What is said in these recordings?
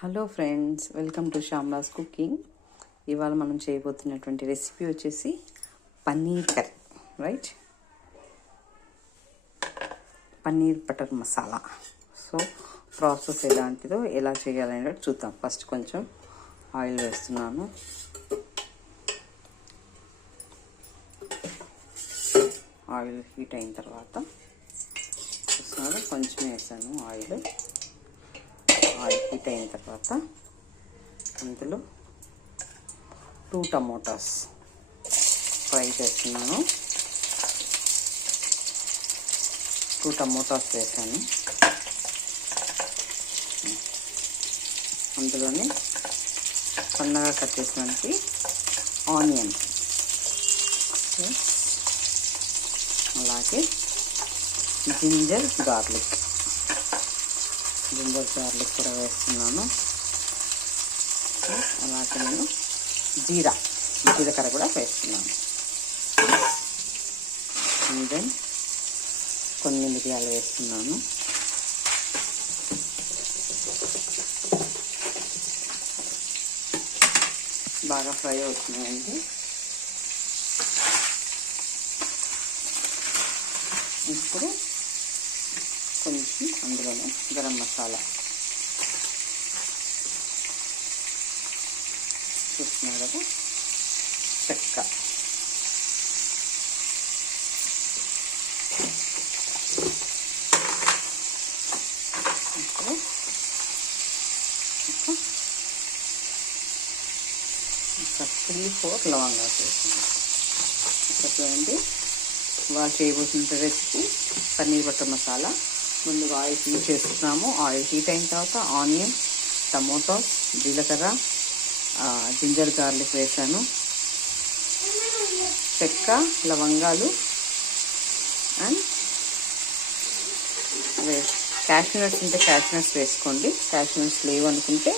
Hello friends, welcome to Shyamla's cooking. ఇవాళ మనం చేయబోతున్నటువంటి రెసిపీ వచ్చేసి paneer curry, right? Paneer butter masala. So process ఎలాంటిదో, ఎలా చేయాలనేది చూద్దాం. ఫస్ట్ కొంచెం ఆయిల్ వేస్తున్నాను. ఆయిల్ హీట్ అయిన తర్వాత చూస్తున్నారు, కొంచెం వేసాను ఆయిల్ హీట్ అయిన తర్వాత అందులో 2 టమోటాస్ ఫ్రై చేస్తున్నాను. 2 టమోటాస్ వేసాను. అందులోనే సన్నగా కట్ చేసినటువంటి ఆనియన్, అలాగే జింజర్ గార్లిక్ కూడా వేస్తున్నాను. అలాగే నేను జీలకర్ర కూడా వేస్తున్నాను. దెన్ కొన్ని మిరియాలు వేస్తున్నాను. బాగా ఫ్రై అవుతున్నాయండి. ఇప్పుడు కొంచెం అందులోనే గరం మసాలా చూస్తున్నారు కదా, చెక్క, ఇప్పుడు 3-4 లవంగాలు వేస్తున్నాను. చూడండి, వాళ్ళు చేయబోతున్న రెసిపీ పన్నీర్ బటర్ మసాలా. ముందుగా ఆయిల్ హీట్ చేస్తున్నాము. ఆయిల్ హీట్ అయిన తర్వాత ఆనియన్, టమోటాస్, జీలకర్ర, జింజర్ గార్లిక్ వేసాను. చెక్క, లవంగాలు అండ్ క్యాష్యూ నట్స్ ఉంటే క్యాష్యూ నట్స్ వేసుకోండి. క్యాష్యూ నట్స్ లేవు అనుకుంటే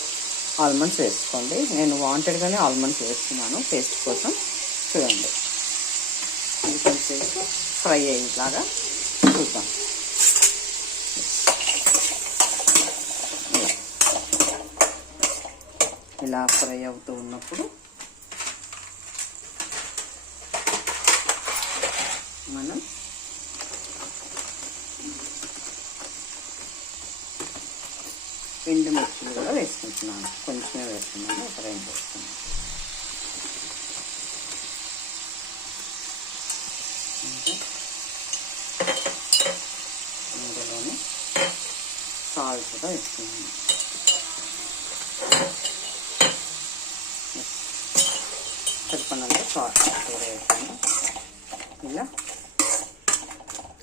ఆల్మండ్స్ వేసుకోండి. నేను వాంటెడ్గానే ఆల్మండ్స్ వేస్తున్నాను టేస్ట్ కోసం. చూడండి, ఇది కొంచెం ఫ్రై అయ్యేలాగా చూద్దాం. ఇలా ఫ్రై అవుతూ ఉన్నప్పుడు మనం ఎండుమిర్చిలు కూడా వేసుకుంటున్నాను. కొంచెమే వేస్తున్నాను, ఒక 2 వేస్తున్నాను. అందులోనే సాల్ట్ కూడా వేస్తున్నాను. సరిపడినంత సాల్ట్ కూడా వేసాను. ఇలా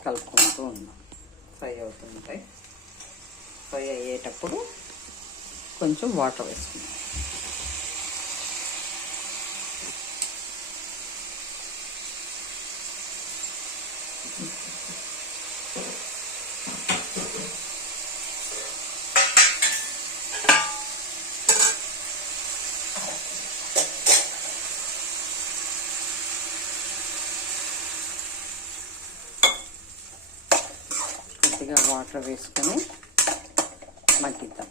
కలుపుకుంటూ ఉన్నాం. ఫ్రై అవుతుంటాయి. ఫ్రై అయ్యేటప్పుడు కొంచెం వాటర్ వేసుకున్నాం. కొద్దిగా వాటర్ వేసుకొని మగ్గిద్దాం.